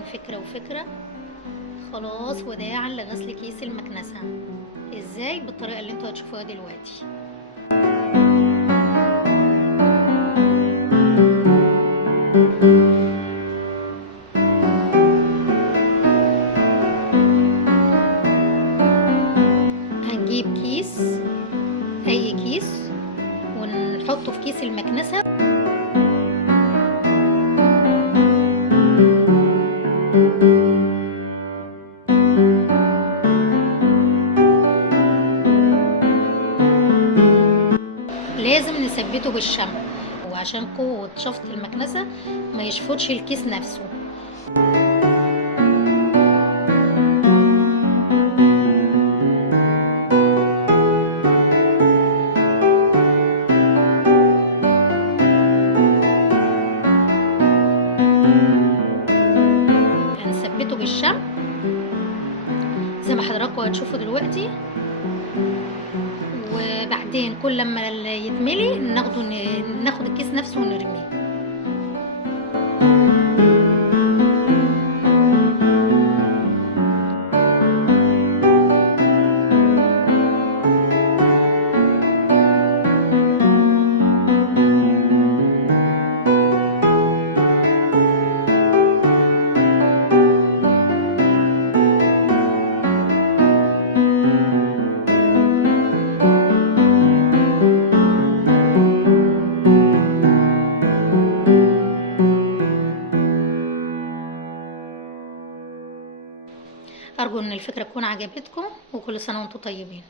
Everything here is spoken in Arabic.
بين فكرة وفكرة. خلاص وداعا لغسل كيس المكنسة. ازاي؟ بالطريقة اللي انتوا هتشوفوها دلوقتي. هنجيب كيس، اي كيس، ونحطه في كيس المكنسة. لازم نثبته بالشمع، وعشان قوة شفط المكنسة ما يشفطش الكيس نفسه. هنثبته بالشمع زي ما حضراتكم هتشوفوا دلوقتي، وبعدين كل لما يتملي ناخد الكيس نفسه ونرميه. أرجو إن الفكرة تكون عجبتكم، وكل سنة وانتم طيبين.